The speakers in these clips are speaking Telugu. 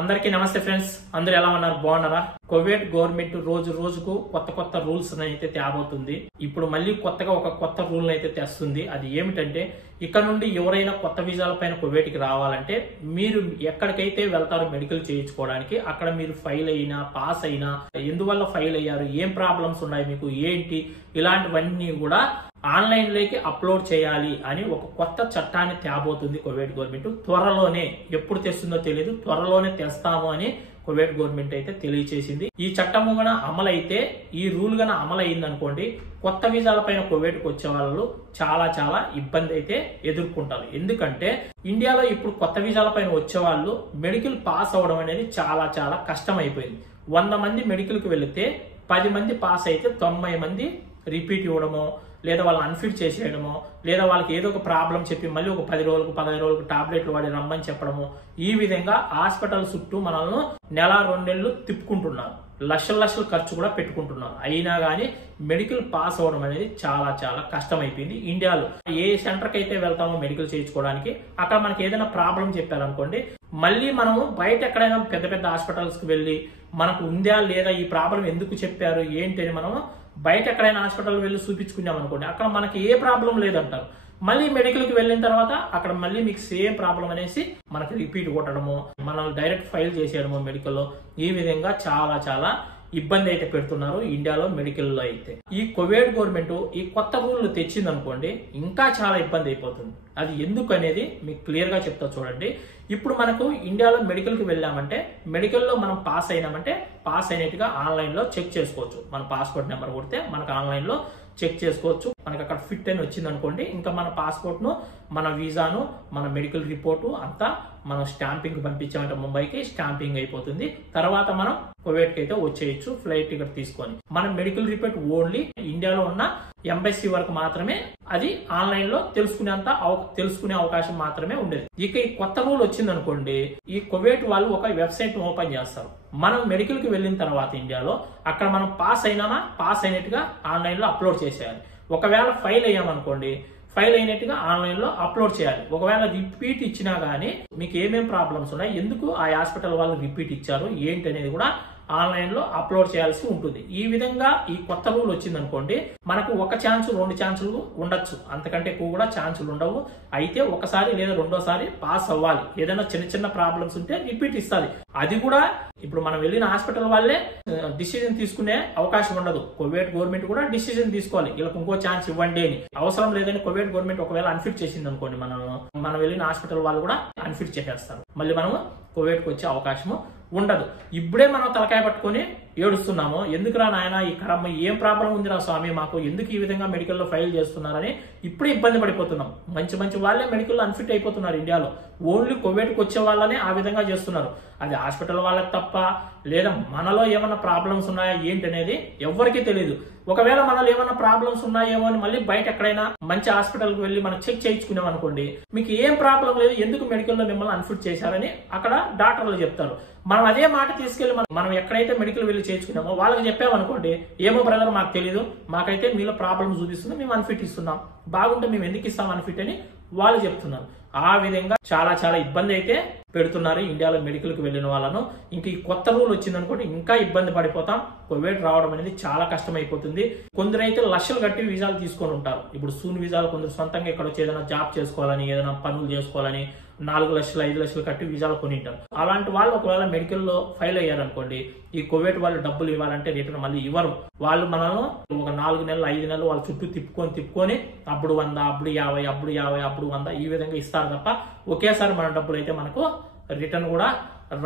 అందరికీ నమస్తే ఫ్రెండ్స్, అందరూ ఎలా ఉన్నారు? బాగున్నారా? కువైట్ గవర్నమెంట్ రోజు రోజుకు కొత్త రూల్స్ అయితే తేబోతుంది. ఇప్పుడు మళ్ళీ కొత్తగా ఒక కొత్త రూల్ అయితే తెస్తుంది. అది ఏమిటంటే, ఇక్కడ నుండి ఎవరైనా కొత్త వీసాల పైన కువైట్కి రావాలంటే మీరు ఎక్కడికైతే వెళ్తారో మెడికల్ చేయించుకోవడానికి, అక్కడ మీరు ఫైల్ అయినా పాస్ అయినా, ఎందువల్ల ఫైల్ అయ్యారు, ఏం ప్రాబ్లమ్స్ ఉన్నాయి మీకు, ఏంటి, ఇలాంటివన్నీ కూడా ఆన్లైన్ లోకి అప్లోడ్ చేయాలి అని ఒక కొత్త చట్టాన్ని తేబోతుంది కువైట్ గవర్నమెంట్. త్వరలోనే, ఎప్పుడు తెస్తుందో తెలియదు, త్వరలోనే తెస్తాము అని కువైట్ గవర్నమెంట్ అయితే తెలియచేసింది. ఈ చట్టం గన అమలైతే, ఈ రూల్ గన అమలైంది అనుకోండి, కొత్త వీసాల పైన కువైట్కి వచ్చే వాళ్ళు చాలా ఇబ్బంది అయితే ఎదుర్కొంటారు. ఎందుకంటే ఇండియాలో ఇప్పుడు కొత్త వీసాల పైన వచ్చే వాళ్ళు మెడికల్ పాస్ అవడం అనేది చాలా కష్టం అయిపోయింది. 100 మంది మెడికల్కి వెళితే 10 మంది పాస్ అయితే 90 మంది రిపీట్ ఇవ్వడమో, లేదా వాళ్ళని అన్ఫిట్ చేసేయడమో, లేదా వాళ్ళకి ఏదో ఒక ప్రాబ్లం చెప్పి మళ్ళీ ఒక 10 రోజులకు 15 రోజులకు టాబ్లెట్లు వాడి రమ్మని చెప్పడము, ఈ విధంగా హాస్పిటల్ చుట్టూ మనల్ని నెల 2 నెలలు తిప్పుకుంటున్నారు. లక్షలు ఖర్చు కూడా పెట్టుకుంటున్నారు. అయినా కానీ మెడికల్ పాస్ అవడం అనేది చాలా కష్టం అయిపోయింది. ఇండియాలో ఏ సెంటర్కి అయితే వెళ్తామో మెడికల్ చేయించుకోవడానికి, అక్కడ మనకి ఏదైనా ప్రాబ్లం చెప్పారనుకోండి, మళ్ళీ మనము బయట ఎక్కడైనా పెద్ద హాస్పిటల్స్ కి వెళ్ళి మనకు ఉందా లేదా, ఈ ప్రాబ్లం ఎందుకు చెప్పారు ఏంటి అని మనము బయట ఎక్కడైనా హాస్పిటల్ వెళ్ళి చూపించుకున్నాం అనుకోండి, అక్కడ మనకి ఏ ప్రాబ్లం లేదంటారు. మళ్ళీ మెడికల్ కి వెళ్ళిన తర్వాత అక్కడ మళ్ళీ మీకు సేమ్ ప్రాబ్లం అనేసి మనకి రిపీట్ కొట్టడము, మనం డైరెక్ట్ ఫైల్ చేసేయడము మెడికల్లో. ఈ విధంగా చాలా ఇబ్బంది అయితే పెడుతున్నారు ఇండియాలో మెడికల్లో అయితే. ఈ కువైట్ గవర్నమెంట్ ఈ కొత్త రూల్ తెచ్చింది అనుకోండి, ఇంకా చాలా ఇబ్బంది అయిపోతుంది. అది ఎందుకు అనేది మీకు క్లియర్ గా చెప్తా చూడండి. ఇప్పుడు మనకు ఇండియాలో మెడికల్ కి వెళ్ళామంటే, మెడికల్లో మనం పాస్ అయినామంటే పాస్ అయినట్టుగా ఆన్లైన్ లో చెక్ చేసుకోవచ్చు. మన పాస్పోర్ట్ నెంబర్ కొడితే మనకు ఆన్లైన్ లో చెక్ చేసుకోవచ్చు. మనకు అక్కడ ఫిట్ అని వచ్చింది అనుకోండి, ఇంకా మన పాస్పోర్ట్ ను, మన వీసాను, మన మెడికల్ రిపోర్టు అంతా మనం స్టాంపింగ్ పంపించామంటే ముంబైకి స్టాంపింగ్ అయిపోతుంది. తర్వాత మనం కువైట్ కి అయితే వచ్చేయచ్చు ఫ్లైట్ టికెట్ తీసుకొని. మన మెడికల్ రిపోర్ట్ ఓన్లీ ఇండియాలో ఉన్న ఎంబసీ వరకు మాత్రమే అది ఆన్లైన్ లో తెలుసుకునే అవకాశం మాత్రమే ఉండేది. ఇక ఈ కొత్త రూల్ వచ్చింది అనుకోండి, ఈ కువైట్ వాళ్ళు ఒక వెబ్సైట్ ఓపెన్ చేస్తారు. మనం మెడికల్ కి వెళ్ళిన తర్వాత ఇండియాలో అక్కడ మనం పాస్ అయినామా, పాస్ అయినట్టుగా ఆన్లైన్ లో అప్లోడ్ చేసేయాలి. ఒకవేళ ఫైల్ అయ్యామనుకోండి, ఫైల్ అయినట్టుగా ఆన్లైన్ లో అప్లోడ్ చేయాలి. ఒకవేళ రిపీట్ ఇచ్చినా గానీ మీకు ఏమేం ప్రాబ్లమ్స్ ఉన్నాయి, ఎందుకు ఆ హాస్పిటల్ వాళ్ళు రిపీట్ ఇచ్చారు ఏంటి అనేది కూడా ఆన్లైన్ లో అప్లోడ్ చేయాల్సి ఉంటుంది. ఈ విధంగా ఈ కొత్త రూల్ వచ్చింది అనుకోండి, మనకు ఒక ఛాన్స్ 2 ఛాన్సులు ఉండొచ్చు, అంతకంటే ఎక్కువ కూడా ఛాన్సులు ఉండవు. అయితే ఒకసారి లేదా రెండోసారి పాస్ అవ్వాలి. ఏదైనా చిన్న ప్రాబ్లమ్స్ ఉంటే రిపీట్ ఇస్తుంది. అది కూడా ఇప్పుడు మనం వెళ్ళిన హాస్పిటల్ వాళ్ళే డిసిజన్ తీసుకునే అవకాశం ఉండదు. కువైట్ గవర్నమెంట్ కూడా డిసిజన్ తీసుకోవాలి, వీళ్ళకి ఇంకో ఛాన్స్ ఇవ్వండి అని. అవసరం లేదని కువైట్ గవర్నమెంట్ ఒకవేళ అన్ఫిట్ చేసింది అనుకోండి, మనం వెళ్ళిన హాస్పిటల్ వాళ్ళు కూడా అన్ఫిట్ చేసేస్తారు. మళ్ళీ మనము కువైట్కి వచ్చే అవకాశము ఉండదు. ఇప్పుడే మనం తలకాయ పట్టుకొని ఏడుస్తున్నాము, ఎందుకురా నాయన ఈ కరమ్మ, ఏం ప్రాబ్లం ఉందిరా స్వామి మాకు, ఎందుకు ఈ విధంగా మెడికల్లో ఫైల్ చేస్తున్నారని ఇప్పుడే ఇబ్బంది పడిపోతున్నాం. మంచి వాళ్ళే మెడికల్లో అన్ఫిట్ అయిపోతున్నారు ఇండియాలో. ఓన్లీ కువైట్కి వచ్చే వాళ్ళనే ఆ విధంగా చేస్తున్నారు. అది హాస్పిటల్ వాళ్ళకి తప్ప, లేదా మనలో ఏమన్నా ప్రాబ్లమ్స్ ఉన్నాయా ఏంటి అనేది ఎవరికీ తెలియదు. ఒకవేళ మనలో ఏమన్నా ప్రాబ్లమ్స్ ఉన్నాయేమో అని మళ్ళీ బయట ఎక్కడైనా మంచి హాస్పిటల్కి వెళ్ళి మనం చెక్ చేయించుకున్నాం అనుకోండి, మీకు ఏం ప్రాబ్లం లేదు, ఎందుకు మెడికల్లో మిమ్మల్ని అన్ఫిట్ చేశారని అక్కడ డాక్టర్లు చెప్తారు. మనం అదే మాట తీసుకెళ్లి మనం ఎక్కడైతే మెడికల్ వెళ్ళి చేయించుకున్నామో వాళ్ళకి చెప్పామనుకోండి, ఏమో బ్రదర్ మాకు తెలియదు, మాకైతే మీలో ప్రాబ్లమ్ చూపిస్తుంది, మేము అన్ఫిట్ ఇస్తున్నాం, బాగుంటే మేము ఎందుకు ఇస్తాం అన్ఫిట్ అని వాళ్ళు చెప్తున్నారు. ఆ విధంగా చాలా ఇబ్బంది అయితే పెడుతున్నారు ఇండియాలో మెడికల్ కి వెళ్ళిన వాళ్ళను. ఇంక ఈ కొత్త రూల్ వచ్చింది అనుకోండి, ఇంకా ఇబ్బంది పడిపోతాం. కువైట్ రావడం అనేది చాలా కష్టం అయిపోతుంది. కొందరైతే లక్షలు కట్టి వీసాలు తీసుకొని ఉంటారు. ఇప్పుడు సూన్ వీసాలు కొందరు సొంతంగా ఇక్కడ వచ్చి ఏదైనా జాబ్ చేసుకోవాలని, ఏదైనా పనులు చేసుకోవాలని 4 లక్షలు 5 లక్షలు కట్టి వీసాలు కొని ఉంటారు. అలాంటి వాళ్ళు ఒకవేళ మెడికల్లో ఫైల్ అయ్యారనుకోండి, ఈ కువైట్ వాళ్ళు డబ్బులు ఇవ్వాలంటే రిటర్న్ మళ్ళీ ఇవ్వరు. వాళ్ళు మనల్ని ఒక 4 నెలలు 5 నెలలు వాళ్ళ చుట్టూ తిప్పుకొని అప్పుడు 100, అప్పుడు 50, అప్పుడు 50, అప్పుడు 100 ఈ విధంగా ఇస్తారు తప్ప ఒకేసారి మన డబ్బులు అయితే మనకు రిటర్న్ కూడా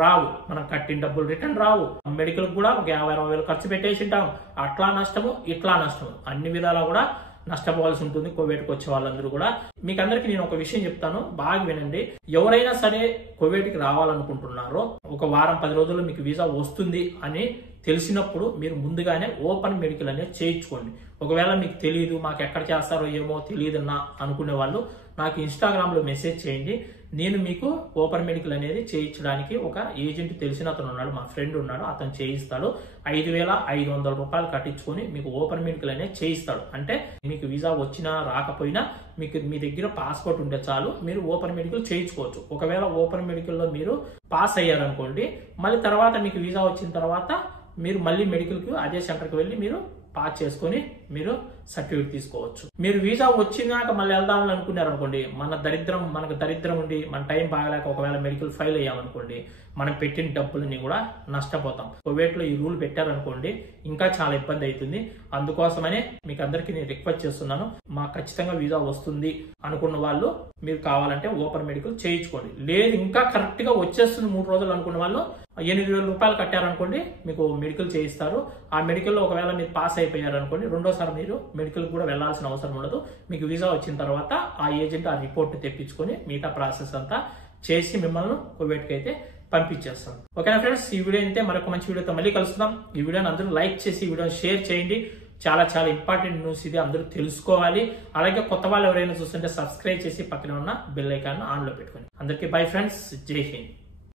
రావు. మనం కట్టిన డబ్బులు రిటర్న్ రావు. మెడికల్ కూడా ఒక 50-60 వేలు ఖర్చు పెట్టేసి ఉంటాం. అట్లా నష్టము, ఇట్లా నష్టము, అన్ని విధాలా కూడా నష్టపోవాల్సి ఉంటుంది కువైట్కి వచ్చే వాళ్ళందరూ కూడా. మీకు అందరికి నేను ఒక విషయం చెప్తాను, బాగా వినండి. ఎవరైనా సరే కువైట్కి రావాలనుకుంటున్నారో, ఒక వారం 10 రోజుల్లో మీకు వీసా వస్తుంది అని తెలిసినప్పుడు మీరు ముందుగానే ఓపెన్ మెడికల్ అనేది చేయించుకోండి. ఒకవేళ మీకు తెలియదు, మాకు ఎక్కడ చేస్తారో ఏమో తెలియదన్నా అనుకునే వాళ్ళు నాకు ఇన్స్టాగ్రామ్ లో మెసేజ్ చేయండి. నేను మీకు ఓపెన్ మెడికల్ అనేది చేయించడానికి ఒక ఏజెంట్ తెలిసిన అతను ఉన్నాడు, మా ఫ్రెండ్ ఉన్నాడు, అతను చేయిస్తాడు. 5,500 రూపాయలు కట్టించుకొని మీకు ఓపెన్ మెడికల్ అనేది చేయిస్తాడు. అంటే మీకు వీసా వచ్చినా రాకపోయినా మీకు మీ దగ్గర పాస్పోర్ట్ ఉంటే చాలు, మీరు ఓపెన్ మెడికల్ చేయించుకోవచ్చు. ఒకవేళ ఓపెన్ మెడికల్ లో మీరు పాస్ అయ్యారనుకోండి, మళ్ళీ తర్వాత మీకు వీసా వచ్చిన తర్వాత మీరు మళ్ళీ మెడికల్ కి అదే సెంటర్కి వెళ్ళి మీరు పాస్ చేసుకొని మీరు సర్టిఫికేట్ తీసుకోవచ్చు. మీరు వీసా వచ్చినాక మళ్ళీ వెళ్దామని అనుకున్నారు అనుకోండి, మనకు దరిద్రం ఉండి మన టైం బాగలేక ఒకవేళ మెడికల్ ఫైల్ అయ్యామనుకోండి, మనం పెట్టిన డబ్బులని కూడా నష్టపోతాం. కువైట్ లో ఈ రూల్ పెట్టారనుకోండి ఇంకా చాలా ఇబ్బంది అవుతుంది. అందుకోసమనే మీకు అందరికీ నేను రిక్వెస్ట్ చేస్తున్నాను, మాకు ఖచ్చితంగా వీసా వస్తుంది అనుకున్న వాళ్ళు మీరు కావాలంటే ఓపెన్ మెడికల్ చేయించుకోండి. లేదు ఇంకా కరెక్ట్ గా వచ్చేస్తుంది 3 రోజులు అనుకున్న వాళ్ళు 8,000 రూపాయలు కట్టారనుకోండి, మీకు మెడికల్ చేయిస్తారు. ఆ మెడికల్ లో ఒకవేళ మీరు పాస్ అయిపోయారనుకోండి, రెండోసారి మీరు మెడికల్ కూడా వెళ్లాల్సిన అవసరం ఉండదు. మీకు వీసా వచ్చిన తర్వాత ఆ ఏజెంట్ ఆ రిపోర్ట్ తెప్పించుకొని మిగతా ప్రాసెస్ అంతా చేసి మిమ్మల్ని కువైట్ కి అయితే పంపించేస్తాం. ఓకేనా ఫ్రెండ్స్, ఈ వీడియో అయితే మరొక మంచి వీడియోతో మళ్ళీ కలుస్తున్నాం. ఈ వీడియోని అందరూ లైక్ చేసి ఈ వీడియోని షేర్ చేయండి. చాలా ఇంపార్టెంట్ న్యూస్ ఇది, అందరూ తెలుసుకోవాలి. అలాగే కొత్త వాళ్ళు ఎవరైనా చూస్తుంటే సబ్స్క్రైబ్ చేసి పక్కన ఉన్న బెల్ ఐకాన్ ఆన్ లో పెట్టుకోండి. అందరికీ బై ఫ్రెండ్స్, జై హింద్.